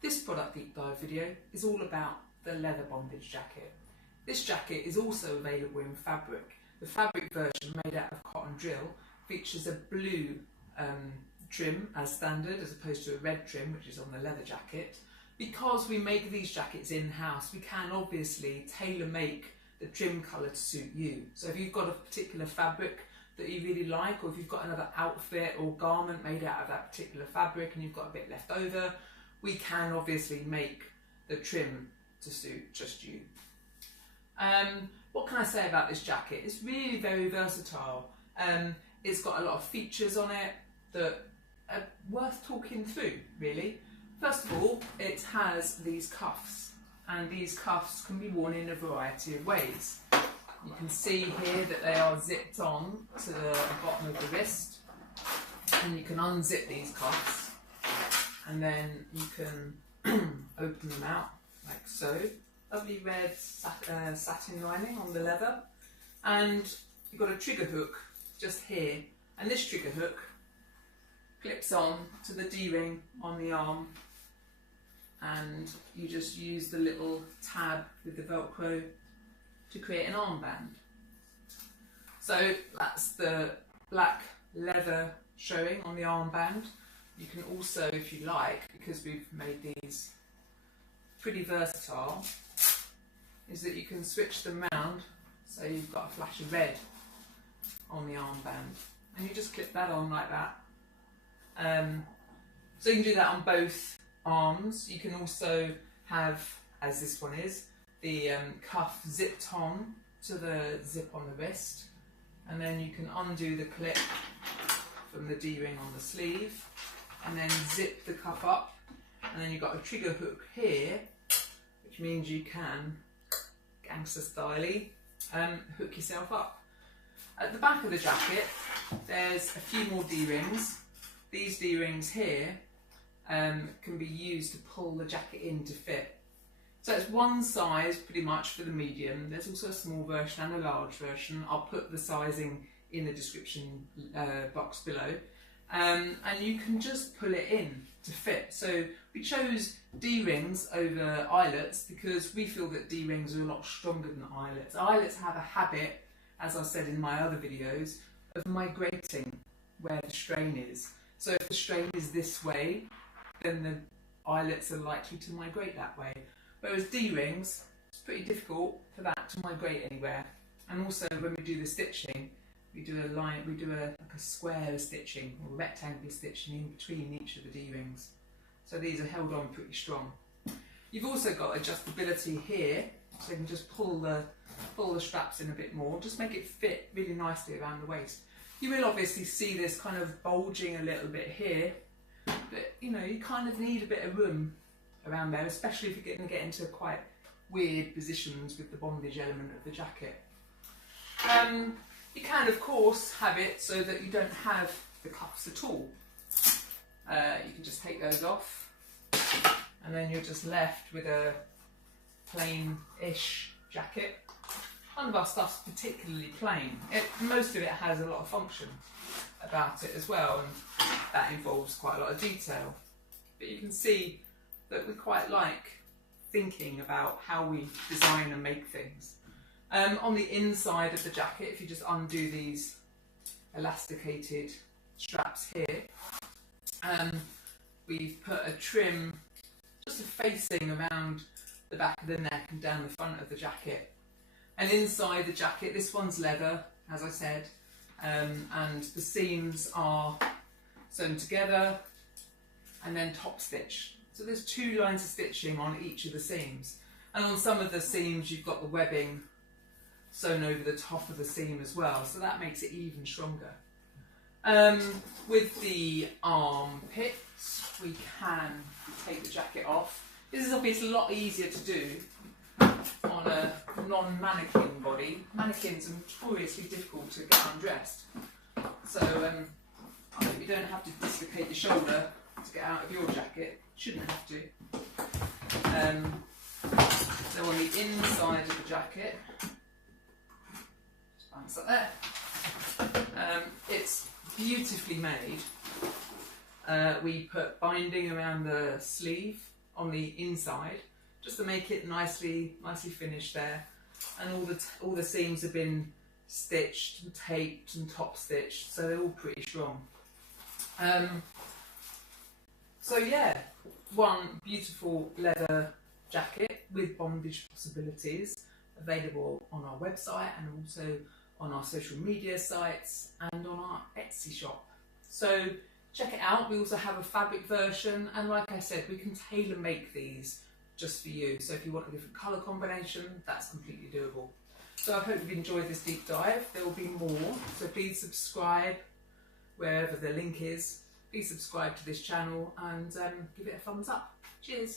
This product deep dive video is all about the leather bondage jacket. This jacket is also available in fabric. The fabric version, made out of cotton drill, features a blue trim as standard as opposed to a red trim which is on the leather jacket. Because we make these jackets in-house, we can obviously tailor make the trim colour to suit you. So if you've got a particular fabric that you really like, or if you've got another outfit or garment made out of that particular fabric and you've got a bit left over, we can obviously make the trim to suit just you. What can I say about this jacket? It's really very versatile. It's got a lot of features on it that are worth talking through, really. First of all, it has these cuffs, and these cuffs can be worn in a variety of ways. You can see here that they are zipped on to the bottom of the wrist, and you can unzip these cuffs, and then you can open them out like so. Lovely red satin lining on the leather, and you've got a trigger hook just here, and this trigger hook clips on to the D-ring on the arm, and you just use the little tab with the Velcro to create an armband. So that's the black leather showing on the armband. You can also, if you like, because we've made these pretty versatile, is that you can switch them round so you've got a flash of red on the armband, and you just clip that on like that. So you can do that on both arms. You can also have, as this one is, the cuff zipped on to the zip on the wrist, and then you can undo the clip from the D-ring on the sleeve and then zip the cuff up, and then you've got a trigger hook here, which means you can, gangster styley, hook yourself up. At the back of the jacket there's a few more D-rings. These D-rings here can be used to pull the jacket in to fit. So it's one size pretty much for the medium. There's also a small version and a large version. I'll put the sizing in the description box below. And you can just pull it in to fit. So we chose D-rings over eyelets because we feel that D-rings are a lot stronger than eyelets. Eyelets have a habit, as I said in my other videos, of migrating where the strain is. So if the strain is this way, then the eyelets are likely to migrate that way. Whereas D-rings, it's pretty difficult for that to migrate anywhere. And also when we do the stitching, we do like a square stitching or rectangular stitching in between each of the D-rings. So these are held on pretty strong. You've also got adjustability here, so you can just pull the straps in a bit more, just make it fit really nicely around the waist. You will obviously see this kind of bulging a little bit here, but you know, you kind of need a bit of room around there, especially if you're going to get into quite weird positions with the bondage element of the jacket. You can of course have it so that you don't have the cuffs at all. You can just take those off, and then you're just left with a plain-ish jacket. None of our stuff's particularly plain. Most of it has a lot of function about it as well, and that involves quite a lot of detail. But you can see that we quite like thinking about how we design and make things. On the inside of the jacket, if you just undo these elasticated straps here, we've put a trim, just a facing around the back of the neck and down the front of the jacket. And inside the jacket, this one's leather, as I said, and the seams are sewn together and then top stitched. So there's 2 lines of stitching on each of the seams. And on some of the seams, you've got the webbing sewn over the top of the seam as well, so that makes it even stronger. With the armpits, we can take the jacket off. This is obviously a lot easier to do on a non-mannequin body. Mannequins are notoriously difficult to get undressed, so I hope you don't have to dislocate your shoulder to get out of your jacket. Shouldn't have to. So on the inside of the jacket, just bounce that there. It's beautifully made. We put binding around the sleeve on the inside, just to make it nicely finished there. And all the seams have been stitched and taped and top stitched, so they're all pretty strong. So yeah, one beautiful leather jacket with bondage possibilities, available on our website and also on our social media sites and on our Etsy shop. So check it out. We also have a fabric version, and like I said, we can tailor make these just for you. So if you want a different colour combination, that's completely doable. So I hope you've enjoyed this deep dive. There will be more, so please subscribe wherever the link is. Please subscribe to this channel and give it a thumbs up. Cheers.